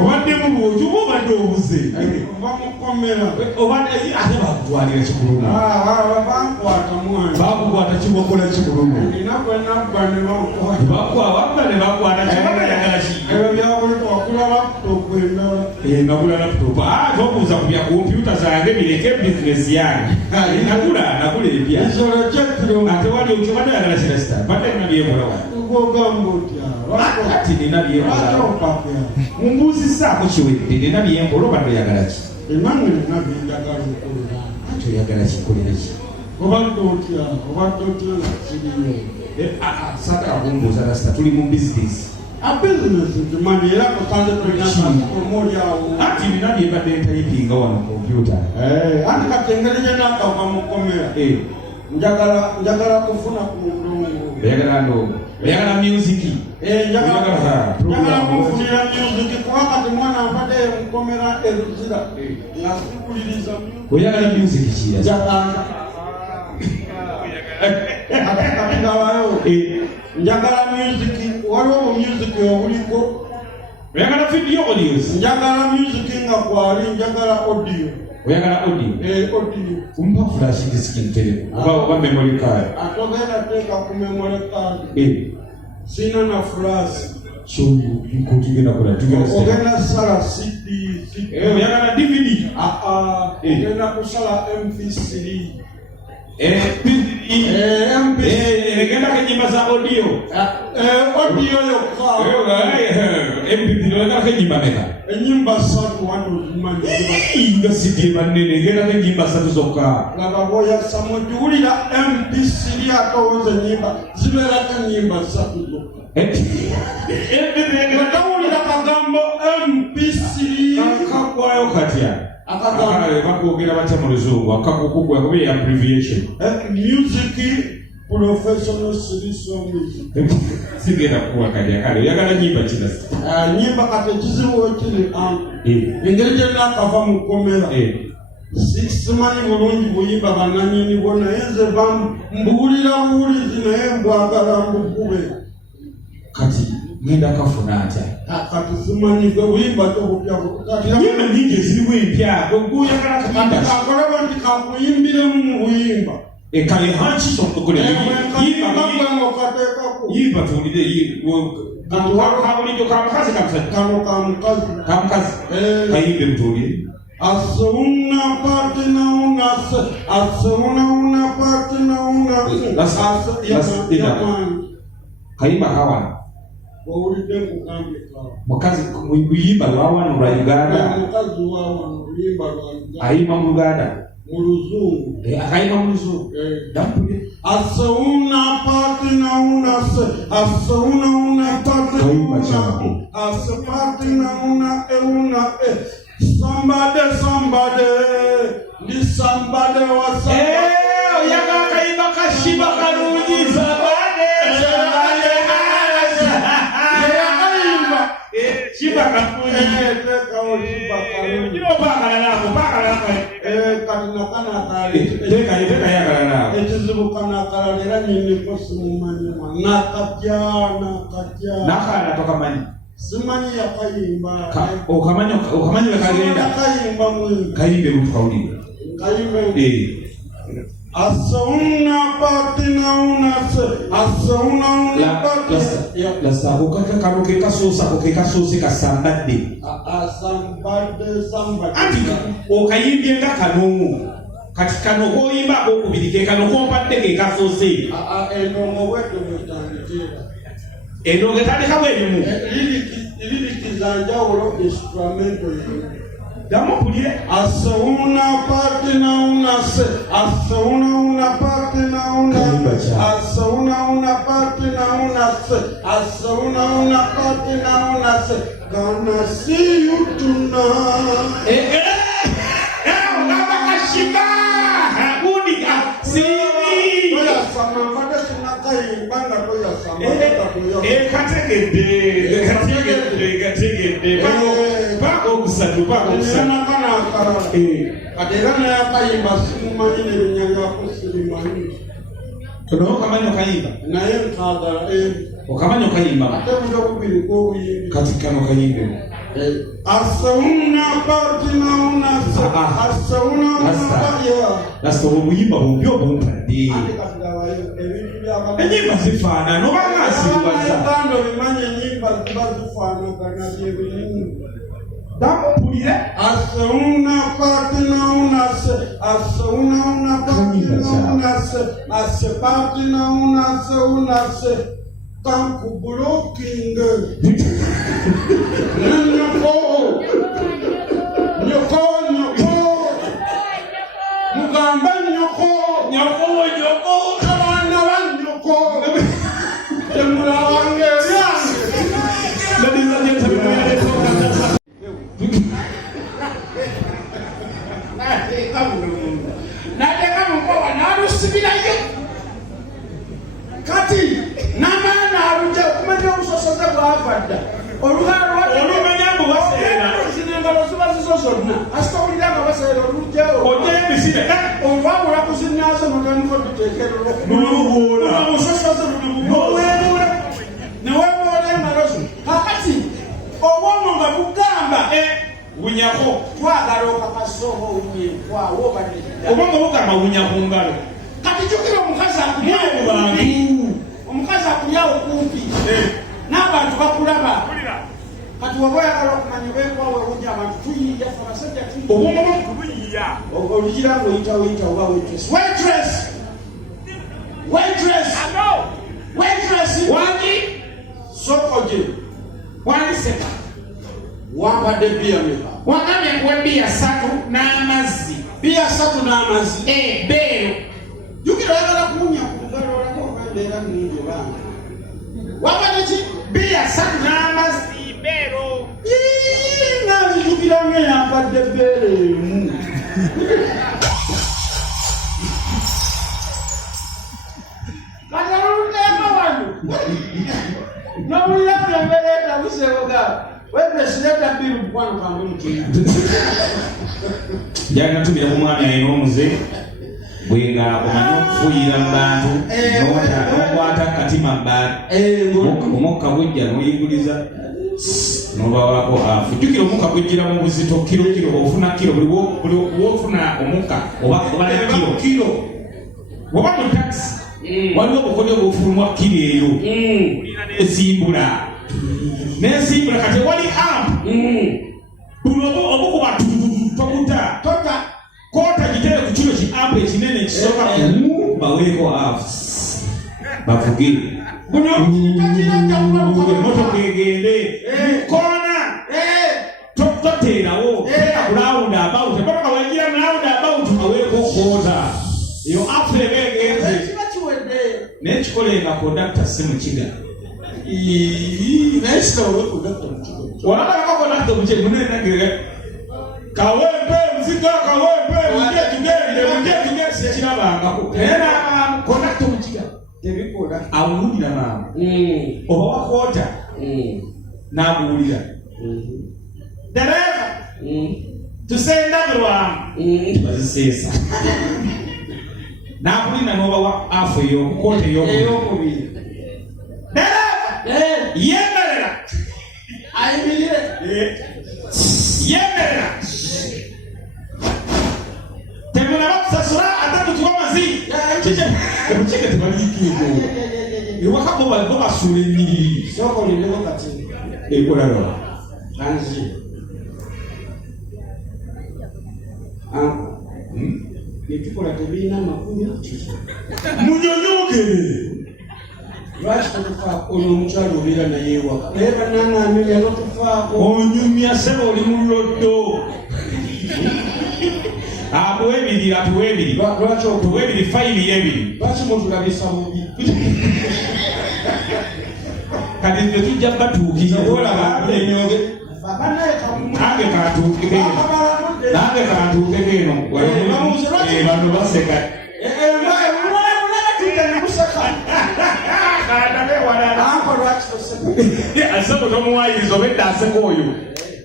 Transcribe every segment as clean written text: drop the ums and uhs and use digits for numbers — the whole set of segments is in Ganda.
obaddemu bw'otuba obadde obuze obadde ate bakutwalira kikulumu bakukwata kibokola kikulumu wabba ne bakwata kibaayagala nagula laputopu tobuuza ku bya kompyuta zange bireke bizinesi yange nagula ebya ate wali okibadde oyagala kirasita badde nabyekola ati nina byekola mumbuuzisaako kiwedde nina byempola obadde oyagala ki ati oyagala kikolera ki saka kumbuuza rasita tuli mu bizinesi ati nina byebadde ntayipinga wano kompyuta njagala kufuna ku ndongo oyagala musiki njagala kufunira musiki kubanga mwana mbadde mukomera eruzira nga sikuliriza oyagala musiki kiya njagala musiki waliwo musiki obuliko oyagala video audios njagala musiki nga kwali njagala audio oyagala audio audio kumpa flash disk ntere oba memory card atogera teka ku memory card sina na flash kugenda ogenda sala CD oyagala DVD ogenda kusala MP3 egenda kenyimba za audio yokka MP3 oyagala kenyimba meka enyimba 3 wano zimanyi nga sidye banene egenda kenyimba 3 zokka laba boyasa mujiwulira MP3 atowoza enyimba zibeerako enyimba 3 zokka watawulira kagambo MP3 kakagwayo katya bakwogera batya mu luzungu akakukugwa kuba ya abbreviation music professional songs sigenda kuwa kale oyagala nyimba kina nyimba kati ekizibu ekiri engeri gyenakava mu kkomera simanyi bulungi buyimba bannanyini bo naye nze mbuwulira buwulizi naye mbwagala mbukube kati ngenda kafuna atya kati simanyi gwe buyimba tobupya nyimba nyingi eziriwo empya gweyagala kakoleba nti kakuyimbiremu mu buyimba kale hanki yimba tuwulire kabulijjo kamukazi kamukazi kayimbe mutuwulire Asuna patina una kayimba kawana bawulidde kukambe kawa mukazi muyimba lwawano lwa Uganda mukazi wawano luyimba lwa Uganda ayimba mu Uganda mu luzungu akayimba mu luzungu asuna patina una somebody was oyaga kayimba kashiba kalungi shiba kalungi ekizibu kanakalera nyinikosimumanyima nakala tokamanyi simanyi yakayimba okamanyi wekagenda kayimba mwingi kayimbe mutukawulire kayimbe asuna patina lasako kano kekasoosi kasambadde anti okayimbye nga kano kati kano koyimba akokubiri kekano kompadde kekasoose endongo etandika bwerimu liriki zanjawulo instrumento damu kulire asuna patina gonna see you tonight kashiba unika sini kategedde pako okusatu katera nayakayimba simumanyi nebinyagako sirimanyi tonokamanyi okayimba naye nkagala Okamanyo kayimba. Kati kano kayimbe. Asauna partina una asauna unapaya. Lasta omuyimba bombyo bompadi. Enyimba zifana no bangasi baza. Bando bimanye nyimba zifana kana byebinini. Dampulire asauna partina una asauna una partina una partina una kanku blocking nyoko mugamba nyoko abana banyoko temula wange yange nateka mukwa nalusibirayo kati namana aluje kumenya obusosoze bwavadda olumanyambu baseera zinengalo ziba zizozonna asitawulira nga baseera olujeo ojemisire olwabula kuzinaazo notaniko dutekerero nulubuula obusosoze nowebuula newebuula engalozo kakati obwongo nga bugamba bunyako twagala okakasoho unyekwawo badekida obwongo bugamba bunyako ngalo kati jukira omukazi akulyawo kumpi n'abantu bakulaba kati waba oyagala okumanya obekwawe owunya abantu tuyiiya fe abasajja tuyiiya olugira ngaoyita oba waitress wangi sokoje wandiseka wampadde bbiya meka wagambye kuwa bbiya 3 n'amazzi bbiya 3 n'amazzi beero jukira oyagala kuwunya ku lugalo olako ogambeera nningi obanga wampadde ki bbiya 3 n'amazzi beero nabijukira ng'eyampadde bbeere emu kati oluluteeka wano n'owulira embeera etabuseewoga wepresidenta bbiru mukwano kange mukiina janatumira ku mwami ayina omuze bwenga omanyi okufuuyira mu bantu n'okwata katima mbantu omukka gujja n'oyinguliza n'obawako afu jjukira omukka gujjira mu buzito kiro ofuna kiro buli wofuna omukka oba ne kiro oba mu takisi waliwo obukodyo bwofulumwa kiro eyo nesimbula kati wali amp buno obukuba tokuta kota gitere ku kino ki amp ekinene kisoka baweeko afu bavugire emotoka egende kona toteerawo round about emotoka wagira round about aweeko kota eyo afu ebegenze nekikolenga kondakta si mukiga wanabalako kondakta mukiga munenagire kawempe muzika kawempe muje tugende sekirabangako era kondakta mukiga tebikola awulira maama oba wakoota n'abuwulira dereva tusendabirwamu baziseesa n'akulina n'oba wa afu ey'okukoota ey'okubiri dereva yemerera ayimirire yemerera temunaba kusasula ate mutuwa amaziga ekike tebaliikiiko ewaka bo basuula ennyiriri sokolireko kati ekolalo kanzi etukola tebiina amakulu munyonyogere lwaki totufaako n'omukyalo obeera naye ewaka naye bananaamenya totufaako onyumya sebe oli mu loddo atuwebiri lwaki tuwebiri fayini yebiri lwaki mutulabisa mubi kati nze tujja batuukiza olaba enyoge nange kantuuke keeno bano baseka aseko tomuwayiriza obedda aseka oyo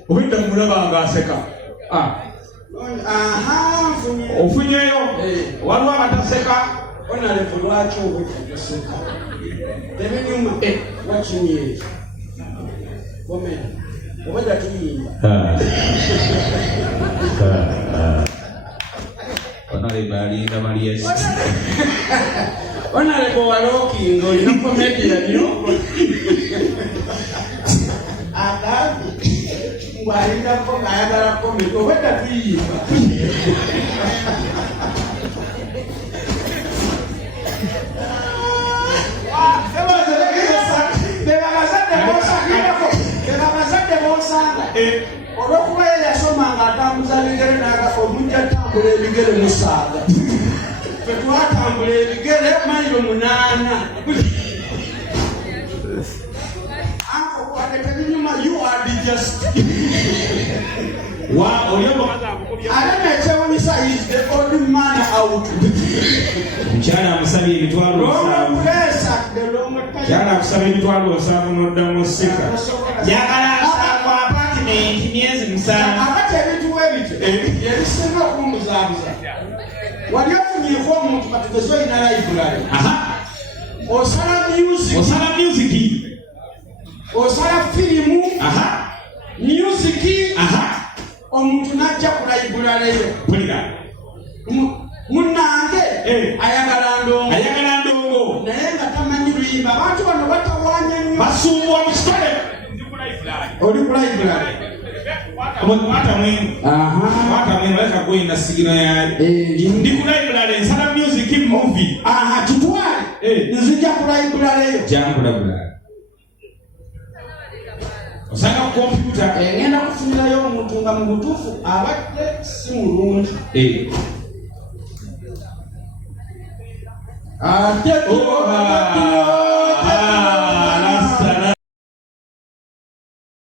obedda mulaba nga aseka ofunyeyo waliwo abataseka Honorable lwaki obwekagoseka tebinyuma wakinyeeza komera obeda tuyimba Honorable alinda Maria Honorable Walokinga olina komediya nnyo agambi ng'alindako ng'ayagala komedi obeda tuyimba olwokuba ye yasomanga atambuza ebigere n'agafa omujja atambula ebigere musaaga fe twatambula ebigere mayiro 8 ankokwade tebinyuma you are digest ate nekyewunyisa is the old man out omukyala amusabye emitwalo 7 n'oddamu osika jagala asangwa apartment myezi 7 akati ebintu webityo yebisinga okumuzaabuza wali ofunyeko omuntu katugezi olina library osala music osala firimu music omuntu najja ku library yo munange ayagala ndongo naye nga tamanyi luyimba abantu bano batawanya nnyo basuubwa mu kitole oli ku library leka kwenda sigino yaali ndi ku library nsala music movie tutwale nzija ku library eyo jangu library osanga ku kompyuta ngenda kufunirayo omuntu nga mu butuufu abadde si mulungi ate